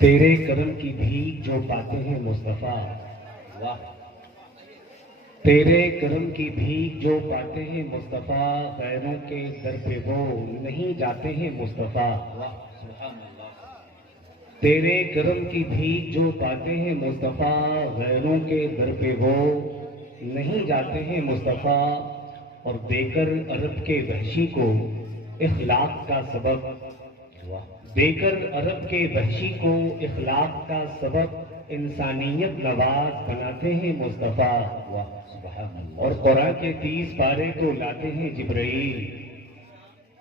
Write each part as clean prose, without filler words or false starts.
تیرے کرم کی بھیک جو پاتے ہیں مصطفیٰ، واہ، تیرے کرم کی بھیک جو پاتے ہیں مصطفیٰ، غیروں کے در پہ وہ نہیں جاتے ہیں مصطفیٰ، واہ سبحان اللہ۔ تیرے کرم کی بھیک جو پاتے ہیں مصطفیٰ، غیروں کے در پہ وہ نہیں جاتے ہیں مصطفیٰ، اور دے کر عرب کے وحشی کو اخلاق کا سبب، دے کر عرب کے وحشی کو اخلاق کا سبب انسانیت نواز بناتے ہیں مصطفیٰ، واہ سبحان اللہ۔ اور قرآن کے 30 پارے تو لاتے ہیں جبرائیل،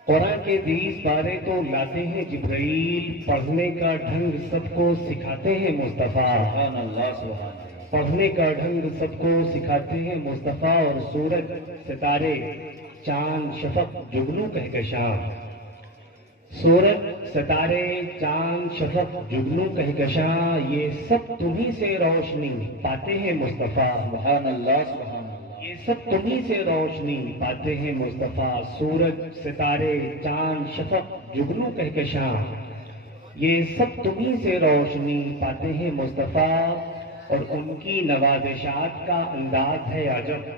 قرآن کے 30 پارے تو لاتے ہیں جبرائیل، پڑھنے کا ڈھنگ سب کو سکھاتے ہیں مصطفیٰ، سبحان اللہ سبحان اللہ۔ پڑھنے کا ڈھنگ سب کو سکھاتے ہیں مصطفیٰ، اور سورج ستارے چاند شفق جگنو کہکشاں، سورج ستارے چاند شفق جگنو کہکشاں، یہ سب تمہیں سے روشنی پاتے ہیں مصطفیٰ، سبحان اللہ سبحان اللہ۔ یہ سب تمہیں سے روشنی پاتے ہیں مصطفیٰ، سورج ستارے چاند شفق جگنو کہکشاں، یہ سب تمہیں سے روشنی پاتے ہیں مصطفیٰ، اور ان کی نوازشات کا انداز ہے عجب،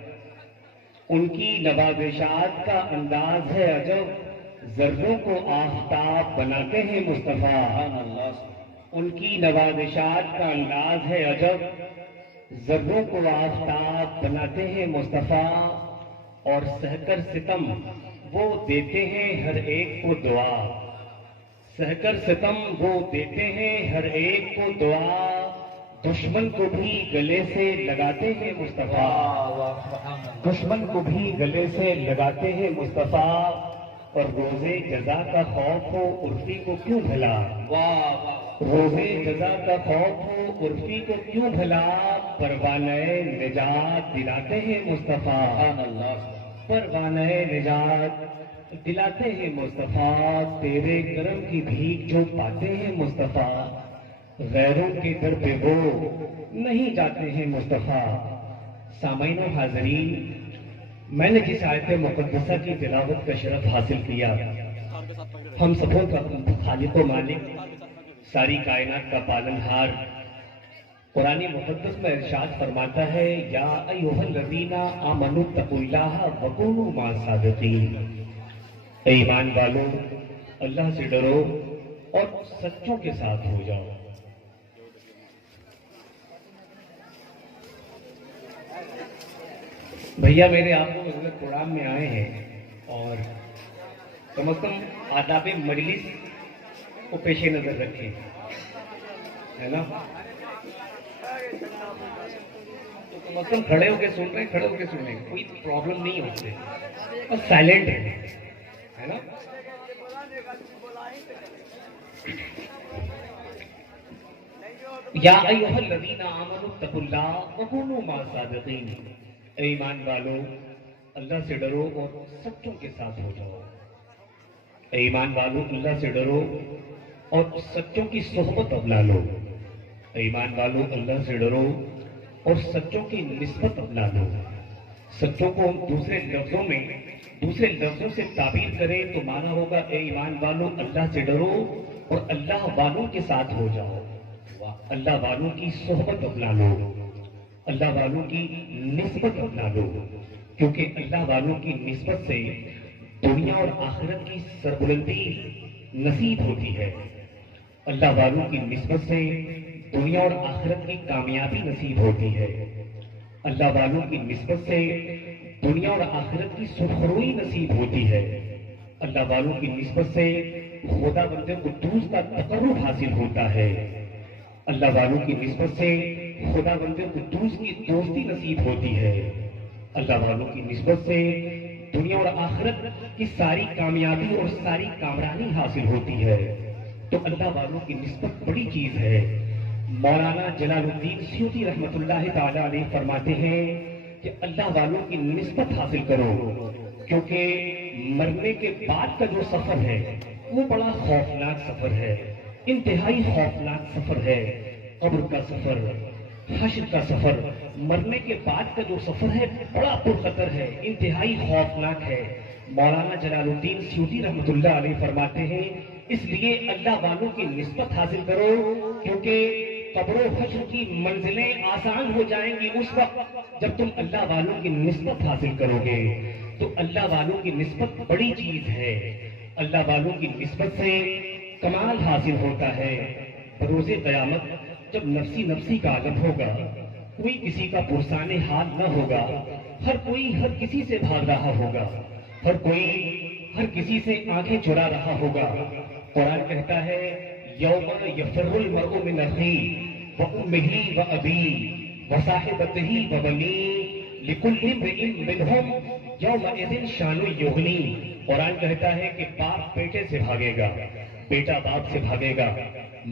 ان کی نوازشات کا انداز ہے عجب، ذروں کو آفتاب بناتے ہیں مصطفیٰ، ان کی نوازشات کا انداز ہے عجب، ذروں کو آفتاب بناتے ہیں مصطفیٰ، اور سہ کر ستم وہ دیتے ہیں ہر ایک کو دعا، سہ کر ستم وہ دیتے ہیں ہر ایک کو دعا، دشمن کو بھی گلے سے لگاتے ہیں مصطفیٰ، دشمن کو بھی گلے سے لگاتے ہیں مصطفیٰ، اور روزے جزا کا خوف ہو عرفی کو کیوں بھلا، روزے جزا کا خوف ہو عرفی کو کیوں بھلا، پروانہ نجات دلاتے ہیں مصطفیٰ، پروانہ نجات دلاتے ہیں مصطفیٰ، تیرے کرم کی بھیک جو پاتے ہیں مصطفیٰ، غیروں کے در پہ وہ نہیں جاتے ہیں مصطفیٰ۔ سامعین و حاضرین، میں نے جس آیت مقدسہ کی تلاوت کا شرف حاصل کیا، ہم سبوں کا خالق و مالک، ساری کائنات کا پالنہار، قرآن مقدس میں ارشاد فرماتا ہے، یا ایھا الذین آمنوا اتقوا اللہ وکونوا مع الصادقین، اے ایمان والو اللہ سے ڈرو اور سچوں کے ساتھ ہو جاؤ۔ بھیا میرے آپ کو حضرت پروگرام میں آئے ہیں، اور کم از کم آداب مجلس کو پیش نظر رکھیں، ہے نا؟ تو کم از کم کھڑے ہو کے سن رہے ہیں، کھڑے ہو کے سن رہے ہیں، کوئی پرابلم نہیں ہوتے، اور سائلنٹ ہے نا؟ یا ایھا الذین آمنوا اتقوا اللہ وکونوا مع الصادقین، اے ایمان والو اللہ سے ڈرو اور سچوں کے ساتھ ہو جاؤ، اے ایمان والو اللہ سے ڈرو اور سچوں کی صحبت اپنا لو، اے ایمان والو اللہ سے ڈرو اور سچوں کی نسبت اپنا لو۔ سچوں کو ہم دوسرے لفظوں سے تعبیر کریں تو مانا ہوگا، اے ایمان والو اللہ سے ڈرو اور اللہ والوں کے ساتھ ہو جاؤ، اللہ والوں کی صحبت اپنا لو، اللہ والوں کی نسبت اپنا لو، کیونکہ اللہ والوں کی نسبت سے دنیا اور آخرت کی سربلندی نصیب ہوتی ہے، اللہ والوں کی نسبت سے دنیا اور آخرت کی کامیابی نصیب ہوتی ہے، اللہ والوں کی نسبت سے دنیا اور آخرت کی سرخروئی نصیب ہوتی ہے، اللہ والوں کی نسبت سے خدا بندے قدوس کا تقرب حاصل ہوتا ہے، اللہ والوں کی نسبت سے خدا بندے قدوس کی دوستی نصیب ہوتی ہے، اللہ والوں کی نسبت سے دنیا اور آخرت کی ساری کامیابی اور ساری کامرانی حاصل ہوتی ہے، تو اللہ والوں کی نسبت بڑی چیز ہے۔ مولانا جلال الدین سیوطی رحمۃ اللہ تعالی علیہ فرماتے ہیں کہ اللہ والوں کی نسبت حاصل کرو، کیونکہ مرنے کے بعد کا جو سفر ہے وہ بڑا خوفناک سفر ہے، انتہائی خوفناک سفر ہے، قبر کا سفر، حشر کا سفر، مرنے کے بعد کا جو سفر ہے بڑا پرخطر ہے، انتہائی خوفناک ہے۔ مولانا جلال الدین سیوطی رحمۃ اللہ علیہ فرماتے ہیں اس لیے اللہ والوں کی نسبت حاصل کرو، کیونکہ قبر و حشر کی منزلیں آسان ہو جائیں گی اس وقت جب تم اللہ والوں کی نسبت حاصل کرو گے۔ تو اللہ والوں کی نسبت بڑی چیز ہے، اللہ والوں کی نسبت سے کمال حاصل ہوتا ہے۔ بروز قیامت جب نفسی نفسی کا عالم ہوگا، کوئی کسی کا پرسان حال نہ ہوگا، ہر کوئی ہر کسی سے بھاگ رہا ہوگا، ہر کوئی ہر کسی سے آنکھیں چرا رہا ہوگا۔ قرآن کہتا ہے یوم یفر المرء من اخیہ وامہ وابیہ وصاحبتہ وبنیہ لکل امرئ منہم یومئذ شان یغنیہ۔ قرآن کہتا ہے کہ باپ بیٹے سے بھاگے گا، بیٹا باپ سے بھاگے گا،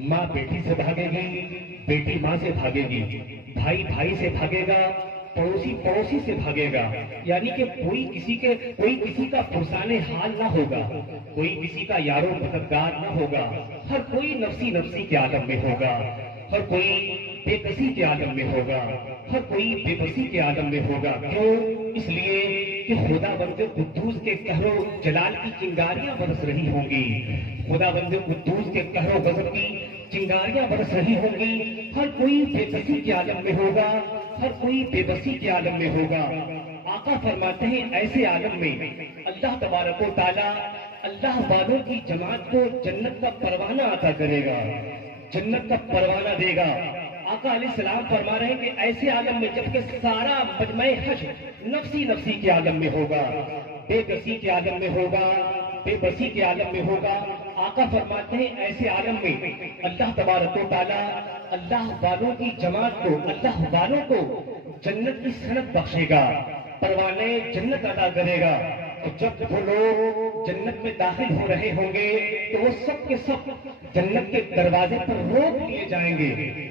ماں بیٹی سے بھاگے گی، بیٹی ماں سے بھاگے گی، بھائی بھائی سے بھاگے گا، پڑوسی پڑوسی سے بھاگے گا۔ یعنی کہ کوئی کسی کا پرسان حال نہ ہوگا، کوئی کسی کا یار و مددگار نہ ہوگا، ہر کوئی نفسی نفسی کے عالم میں ہوگا، ہر کوئی بے بسی کے عالم میں ہوگا، ہر کوئی بے بسی کے عالم میں ہوگا۔ کیوں؟ اس لیے کہ خدا بند قدوس کے قہر و جلال کی چنگاریاں برس رہی ہوں گی، خدا بند قدوس کے قہر و غضب کی چنگاریاں برس رہی ہوں گی۔ ہر کوئی بے بسی کے عالم میں ہوگا، ہر کوئی بے بسی کے عالم میں ہوگا۔ آقا فرماتے ہیں ایسے عالم میں اللہ تبارک و تعالی اللہ والوں کی جماعت کو جنت کا پروانہ عطا کرے گا، جنت کا پروانہ دے گا۔ آقا علیہ السلام فرما رہے ہیں کہ ایسے عالم میں جبکہ سارا مجمع حشر نفسی نفسی کے عالم میں ہوگا، بے بسی کے عالم میں ہوگا، بے بسی کے عالم میں ہوگا۔ آقا فرماتے ہیں ایسے عالم میں اللہ تبارک و تعالی اللہ والوں کی جماعت کو، اللہ والوں کو جنت کی سند بخشے گا، پروانے جنت عطا کرے گا۔ اور جب وہ لوگ جنت میں داخل ہو رہے ہوں گے تو وہ سب کے سب جنت کے دروازے پر روک لیے جائیں گے۔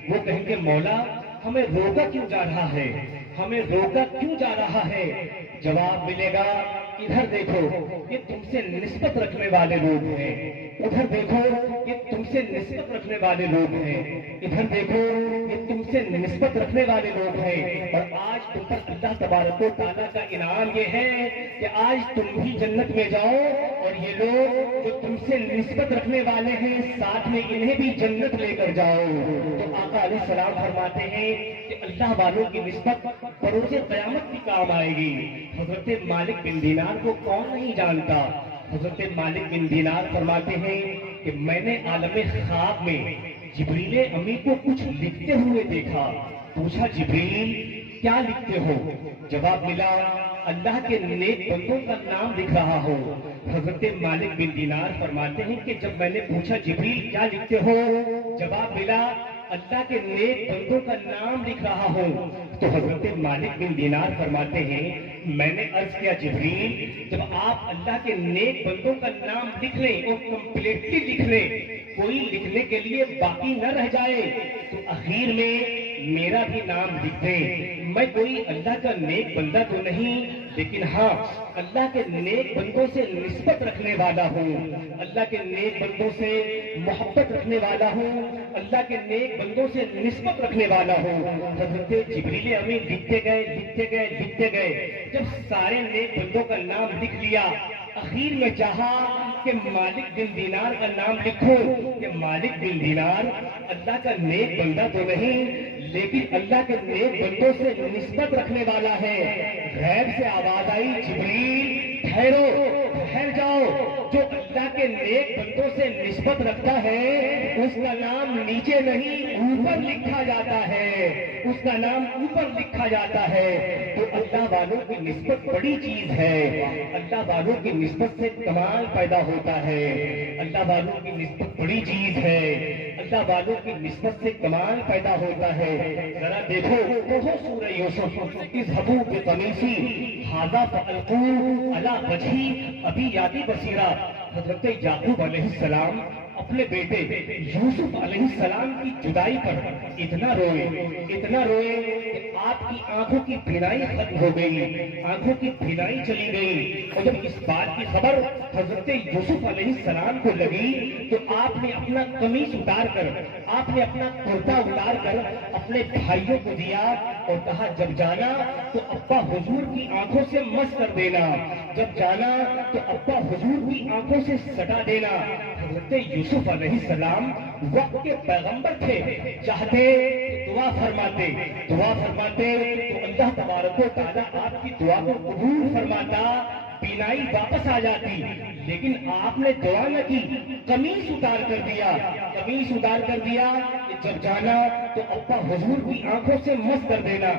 وہ کہیں گے مولا ہمیں روکا کیوں جا رہا ہے، ہمیں روکا کیوں جا رہا ہے؟ جواب ملے گا ادھر دیکھو یہ تم سے نسبت رکھنے والے لوگ ہیں، ادھر دیکھو یہ تم سے نسبت رکھنے والے لوگ ہیں، ادھر دیکھو یہ تم سے نسبت رکھنے والے لوگ ہیں۔ اور آج تم پر اللہ تبارک و تعالیٰ کا انعام یہ ہے کہ آج تم بھی جنت میں جاؤ اور یہ لوگ جو تم سے نسبت رکھنے والے ہیں ساتھ میں انہیں بھی جنت لے کر جاؤ۔ تو آقا علیہ السلام فرماتے ہیں کہ اللہ والوں کی نسبت بروز قیامت بھی کام آئے گی۔ حضرت مالک بن دینار کو کون نہیں جانتا؟ حضرت مالک بن دینار فرماتے ہیں کہ میں نے عالم خواب میں جبریل امی کو کچھ لکھتے ہوئے دیکھا۔ پوچھا جبریل کیا لکھتے ہو؟ جواب ملا اللہ کے نیک بندوں کا نام لکھ رہا ہو۔ حضرت مالک بن دینار فرماتے ہیں کہ جب میں نے پوچھا جبریل کیا لکھتے ہو؟ جواب ملا اللہ کے نیک بندوں کا نام لکھ رہا ہوں۔ تو حضرت مالک بن دینار فرماتے ہیں میں نے عرض کیا جبریل جب آپ اللہ کے نیک بندوں کا نام لکھ لیں اور کمپلیٹلی لکھ لیں، کوئی لکھنے کے لیے باقی نہ رہ جائے تو اخیر میں میرا بھی نام لکھ دیں۔ میں کوئی اللہ کا نیک بندہ تو نہیں، لیکن ہاں اللہ کے نیک بندوں سے نسبت رکھنے والا ہوں، اللہ کے نیک بندوں سے محبت رکھنے والا ہوں، اللہ کے نیک بندوں سے نسبت رکھنے والا ہوں۔ حضرت جبریل امی لکھتے گئے، جب سارے نیک بندوں کا نام لکھ لیا، اخیر میں چاہا کہ مالک بن دینار کا نام لکھو کہ مالک بن دینار اللہ کا نیک بندہ تو نہیں لیکن اللہ کے نیک بندوں سے نسبت رکھنے والا ہے۔ غیب سے آواز آئی جبریل ٹھہر جاؤ، جو اللہ کے نیک بندوں سے نسبت رکھتا ہے اس کا نام نیچے نہیں اوپر لکھا جاتا ہے، اس کا نام اوپر لکھا جاتا ہے۔ تو اللہ والوں کی نسبت بڑی چیز ہے، اللہ والوں کی نسبت سے کمال پیدا ہوتا ہے، اللہ والوں کی نسبت بڑی چیز ہے، اللہ والوں کی نسبت سے کمال پیدا ہوتا ہے۔ ذرا دیکھو سورہ یوسف اذهبوا بقمیصی ھذا فألقوه علی وجہی ابی یاتی بصیرہ۔ حضرت یعقوب علیہ السلام اپنے بیٹے یوسف علیہ السلام کی جدائی پر اتنا روئے کہ آپ کی آنکھوں کی بینائی ختم ہو گئی، آنکھوں کی بینائی چلی گئی۔ اور جب اس بات کی خبر حضرت یوسف علیہ السلام کو لگی تو آپ نے اپنا قمیص اتار کر، آپ نے اپنا کرتا اتار کر اپنے بھائیوں کو دیا اور کہا جب جانا تو ابا حضور کی آنکھوں سے مس کر دینا، جب جانا تو ابا حضور کی آنکھوں سے سٹا دینا۔ حضرت یوسف علیہ السلام وقت کے پیغمبر تھے، چاہتے دعا فرماتے تو اللہ تبارک و تعالیٰ آپ کی دعا کو قبول فرماتا، بینائی واپس آ جاتی، لیکن آپ نے دعا نہ کی، قمیص اتار کر دیا کہ جب جانا تو ابا حضور کی آنکھوں سے مس کر دینا۔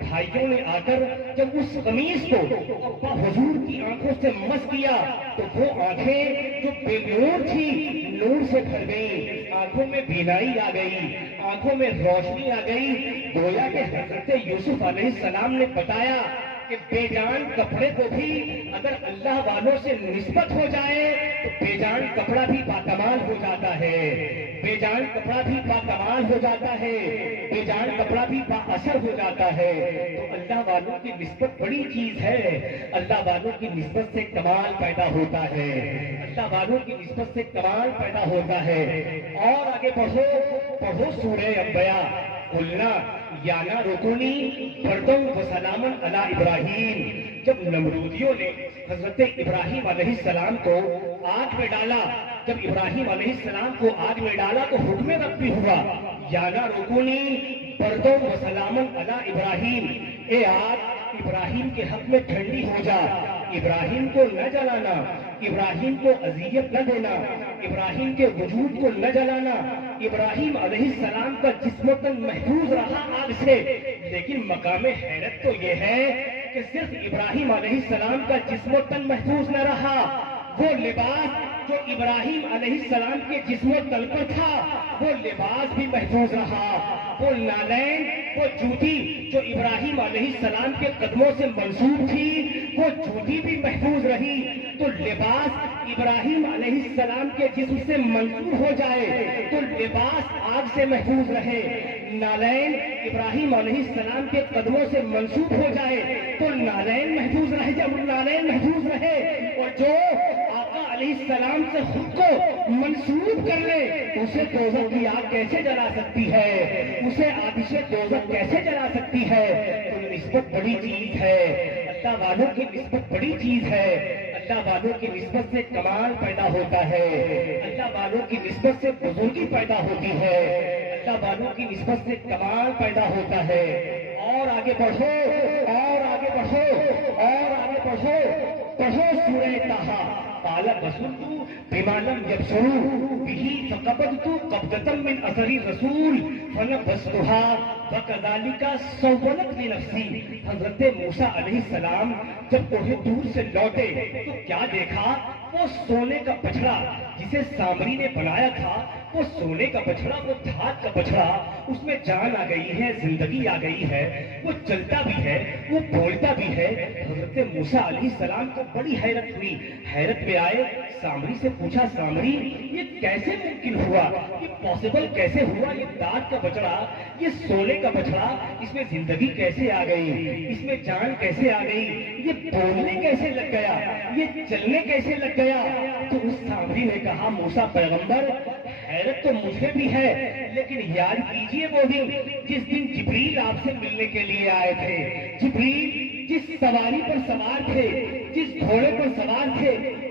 بھائیوں نے آ کر جب اس قمیص کو ابا حضور کی آنکھوں سے مس کیا تو وہ آنکھیں جو بے نور تھی نور سے بھر گئی، آنکھوں میں بینائی آ گئی، آنکھوں میں روشنی آ گئی۔ گویا کہ حضرت یوسف علیہ السلام نے بتایا کہ بے جان کپڑے کو بھی اگر اللہ والوں سے نسبت ہو جائے تو بے جان کپڑا بھی باکمال ہو جاتا ہے، بے جان کپڑا بھی باکمال ہو جاتا ہے، بے جان کپڑا بھی با اثر ہو جاتا ہے۔ تو اللہ والوں کی نسبت بڑی چیز ہے، اللہ والوں کی نسبت سے کمال پیدا ہوتا ہے، اللہ والوں کی نسبت سے کمال پیدا ہوتا ہے۔ اور آگے پڑھو سورہ انبیاء، قلنا یا نا رکونی بردم و سلامن علی ابراہیم۔ جب نمرودیوں نے حضرت ابراہیم علیہ السلام کو آگ میں ڈالا، جب ابراہیم علیہ السلام کو آگ میں ڈالا تو حکم ربی ہوا یا نا رکونی بردم و سلامن علی ابراہیم، اے آگ ابراہیم کے حق میں ٹھنڈی ہو جا، ابراہیم کو نہ جلانا، ابراہیم کو اذیت نہ دینا، ابراہیم کے وجود کو نہ جلانا۔ ابراہیم علیہ السلام کا جسم و تن محفوظ رہا آگ سے، لیکن مقام حیرت تو یہ ہے کہ صرف ابراہیم علیہ السلام کا جسم و تن محفوظ نہ رہا، وہ لباس جو ابراہیم علیہ السلام کے جسم و تن پر تھا وہ لباس بھی محفوظ رہا، وہ نالین، وہ جوتی جو ابراہیم علیہ السلام کے قدموں سے منسوب تھی وہ جوتی بھی محفوظ رہی۔ تو لباس ابراہیم علیہ السلام کے جسم سے منسوب ہو جائے تو لباس آگ سے محفوظ رہے، نالین ابراہیم علیہ السلام کے قدموں سے منسوب ہو جائے تو نالین محفوظ رہے، جب نالین محفوظ رہے اور جو آقا علیہ السلام سے خود کو منسوب کر لے اسے دوزخ کی آگ کیسے جلا سکتی ہے، اسے آتش دوزخ کیسے جلا سکتی ہے؟ تو نسبت بڑی چیز ہے، اللہ والوں کی نسبت بڑی چیز ہے، اللہ والوں کی نسبت سے کمال پیدا ہوتا ہے، اللہ والوں کی نسبت سے بزرگی پیدا ہوتی ہے، اللہ والوں کی نسبت سے کمال پیدا ہوتا ہے۔ اور آگے بڑھو پڑھو سورہ طٰہٰ، قال بصرت بما لم يبصروا به فقبضت قبضة من اثر الرسول فنبذتها وكذلك سولت لي نفسي۔ حضرت موسیٰ علیہ السلام جب کوہ طور سے لوٹے تو کیا دیکھا؟ وہ سونے کا بچڑا جسے سامری نے بنایا تھا، وہ سونے کا بچڑا، وہ دھات کا بچڑا، اس میں جان آ گئی ہے، زندگی آ گئی ہے، وہ چلتا بھی ہے، وہ بولتا بھی ہے۔ حضرت موسیٰ علیہ السلام کو بڑی حیرت ہوئی، حیرت میں آئے، سامری سے پوچھا، سامری یہ کیسے ممکن ہوا، یہ پاسبل کیسے ہوا، یہ دھات کا بچڑا، یہ سونے کا بچڑا، اس میں زندگی کیسے آ گئی، اس میں جان کیسے آ گئی، یہ بولنے کیسے لگ گیا، یہ چلنے کیسے لگ گیا؟ تو اس سامری نے کہا، موسیٰ پیغمبر حیرت تو مجھے بھی ہے، لیکن یاد کیجئے وہ دن جس دن جبریل آپ سے ملنے کے لیے آئے تھے، جبریل جس سواری پر سوار تھے، جس گھوڑے پر سوار تھے،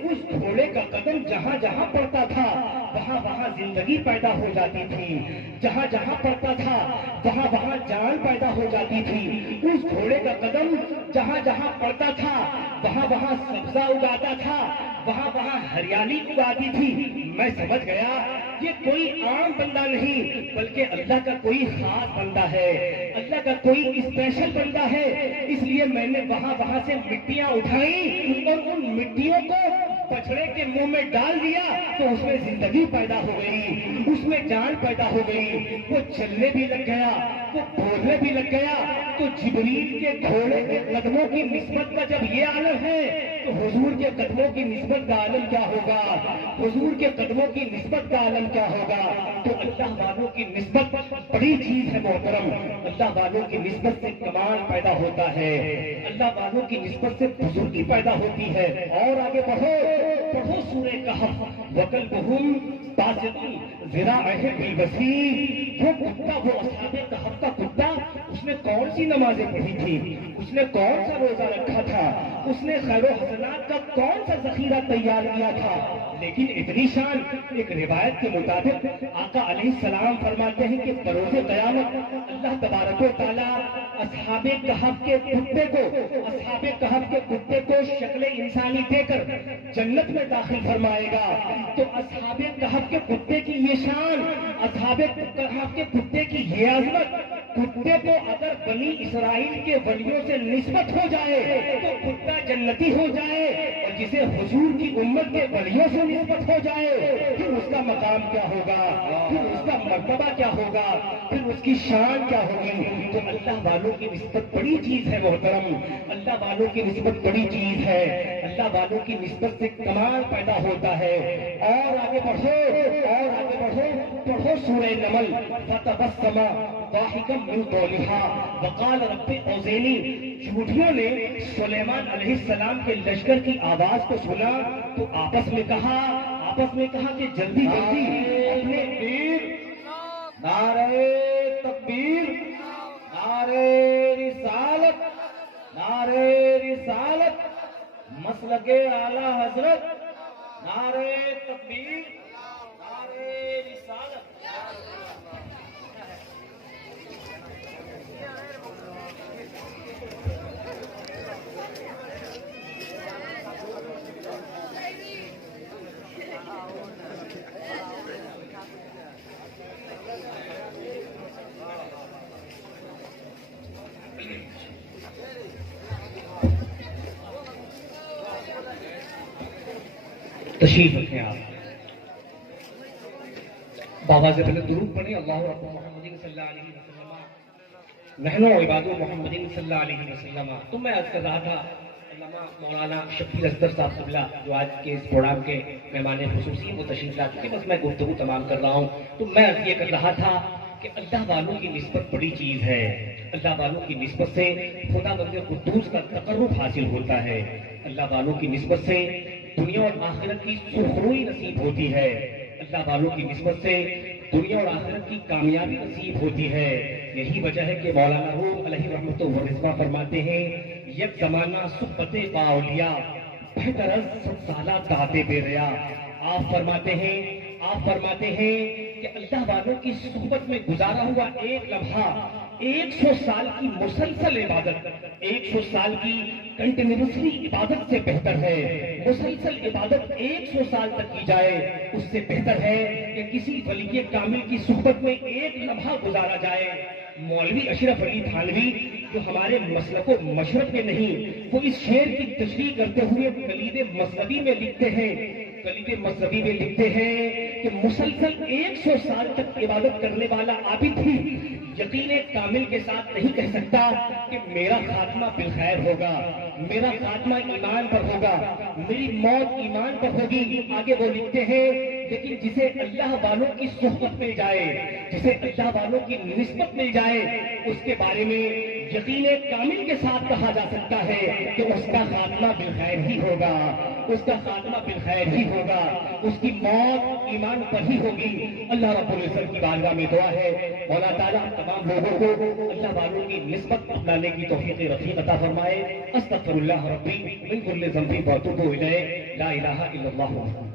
اس گھوڑے کا قدم جہاں جہاں پڑتا تھا وہاں وہاں زندگی پیدا ہو جاتی تھی، جہاں جہاں پڑتا تھا وہاں وہاں جان پیدا ہو جاتی تھی، اس گھوڑے کا قدم جہاں جہاں پڑتا تھا وہاں وہاں سبزہ اگاتا تھا، وہاں وہاں ہریالی اگاتی تھی۔ میں سمجھ گیا یہ کوئی عام بندہ نہیں بلکہ اللہ کا کوئی خاص بندہ ہے، اللہ کا کوئی اسپیشل بندہ ہے، اس لیے میں نے وہاں وہاں سے مٹیاں اٹھائیں اور ان مٹیوں کو بچڑے کے منہ میں ڈال دیا تو اس میں زندگی پیدا ہو گئی، اس میں جان پیدا ہو گئی، وہ چلنے بھی لگ گیا، وہ بولنے بھی لگ گیا۔ تو جبریل کے گھوڑے کے قدموں کی نسبت کا جب یہ عالم ہے تو حضور کے قدموں کی نسبت کا عالم کیا ہوگا، حضور کے قدموں کی نسبت کا عالم کیا ہوگا؟ تو اللہ والوں کی نسبت بڑی چیز ہے محترم، اللہ والوں کی نسبت سے کمال پیدا ہوتا ہے، اللہ والوں کی نسبت سے بزرگی پیدا ہوتی ہے۔ اور آگے پڑھو سورہ کہف، وَقَلْبُهُمْ بَاسِطٌ ذِرَاعَیْهِ بِالْوَسِیلِ۔ وہ کتا، وہ اصحاب کہف کا کتا، اس اس نے کون سی نمازیں پڑھی تھی، اس نے کون سا روزہ رکھا تھا، اس نے خیر و حسنات کا کون سا ذخیرہ تیار کیا تھا، لیکن اتنی شان، ایک روایت کے مطابق آقا علیہ السلام فرماتے ہیں کہ بروز قیامت اللہ تبارک و تعالیٰ اصحاب کہف کے کتے کو شکل انسانی دے کر جنت میں داخل فرمائے گا۔ تو اصحاب کہف کے کتے کی یہ شان، اصحاب کہف کے کتے کی یہ عظمت، کتے کو اگر بنی اسرائیل کے ولیوں سے نسبت ہو جائے تو کتا جنتی ہو جائے، اور جسے حضور کی امت کے ولیوں سے نسبت ہو جائے پھر اس کا مقام کیا ہوگا، پھر اس کا مرتبہ کیا ہوگا، پھر اس کی شان کیا ہوگی۔ تو اللہ والوں کی نسبت بڑی چیز ہے محترم، اللہ والوں کی نسبت بڑی چیز ہے، اللہ والوں کی نسبت سے کمال پیدا ہوتا ہے۔ اور آگے بڑھو، اور آگے بڑھو، پڑھو سورہ نمل، فتبسم ضاحکا من قولها وقال رب اوزینی۔ جھوٹیوں نے سلیمان علیہ السلام کے لشکر کی آواز کو سنا تو آپس میں کہا کہ جلدی جلدی اپنے پیر، نعرہ تکبیر، نعرہ رسالت، نعرہ رسالت، مسلک اعلی حضرت، نعرہ تکبیر، نعرہ رسالت۔ تشریف رکھیں آپ، بابا سے پہلے درود پڑھیں، اللہ اکبر محمد صلی اللہ علیہ وسلم، نحن عباد محمد صلی اللہ علیہ وسلم۔ تو میں عرض کر رہا تھا علامہ مولانا شبیر اصغر صاحب قبلہ جو آج کے اس پروگرام کے مہمان خصوصی وہ تشریف لا چکے، بس میں گفتگو تمام کر رہا ہوں۔ تو میں عرض یہ کر رہا تھا کہ اللہ والوں کی نسبت بڑی چیز ہے، اللہ والوں کی نسبت سے خدا بند قدوس کا تقرب حاصل ہوتا ہے، اللہ والوں کی نسبت سے دنیا اور آخرت کی سرخروئی نصیب ہوتی ہے، اللہ والوں کی نسبت سے دنیا اور آخرت کی کامیابی نصیب ہوتی ہے۔ یہی وجہ ہے کہ مولانا روح علیہ رحمۃ و رضوان فرماتے ہیں یک زمانہ صحبت باولیاء بہتر از 100 سالہ داتے بے ریا۔ آپ فرماتے ہیں کہ اللہ والوں کی صحبت میں گزارا ہوا ایک لمحہ 100 سال کی مسلسل عبادت، 100 سال کی کنٹینیوسلی عبادت سے بہتر ہے۔ مسلسل عبادت 100 سال تک کی جائے اس سے بہتر ہے کہ کسی ولی کامل کی صحبت میں ایک لمحہ گزارا جائے۔ مولوی اشرف علی تھانوی جو ہمارے مسلک و مشرق کے نہیں، وہ اس شعر کی تشریح کرتے ہوئے کلید مذہبی میں لکھتے ہیں کہ مسلسل 100 سال تک عبادت کرنے والا عابد ہی یقین کامل کے ساتھ نہیں کہہ سکتا کہ میرا خاتمہ بالخیر ہوگا، میرا خاتمہ ایمان پر ہوگا، میری موت ایمان پر ہوگی۔ آگے وہ لکھتے ہیں لیکن جسے اللہ والوں کی صحبت مل جائے، جسے اللہ والوں کی نسبت مل جائے، اس کے بارے میں یقین کامل کے ساتھ کہا جا سکتا ہے کہ اس کا خاتمہ بالخیر ہی ہوگا، اس کا خاتمہ بالخیر ہی ہوگا، اس کی موت ایمان پر ہی ہوگی۔ اللہ رب العزت کی بارگاہ میں دعا ہے مولا تعالیٰ تمام لوگوں کو اللہ والوں کی نسبت اپنانے کی توفیق رفیق عطا فرمائے۔ استغفر اللہ ربی من کل ذنب واتوب الیہ، لا الہ الا اللہ۔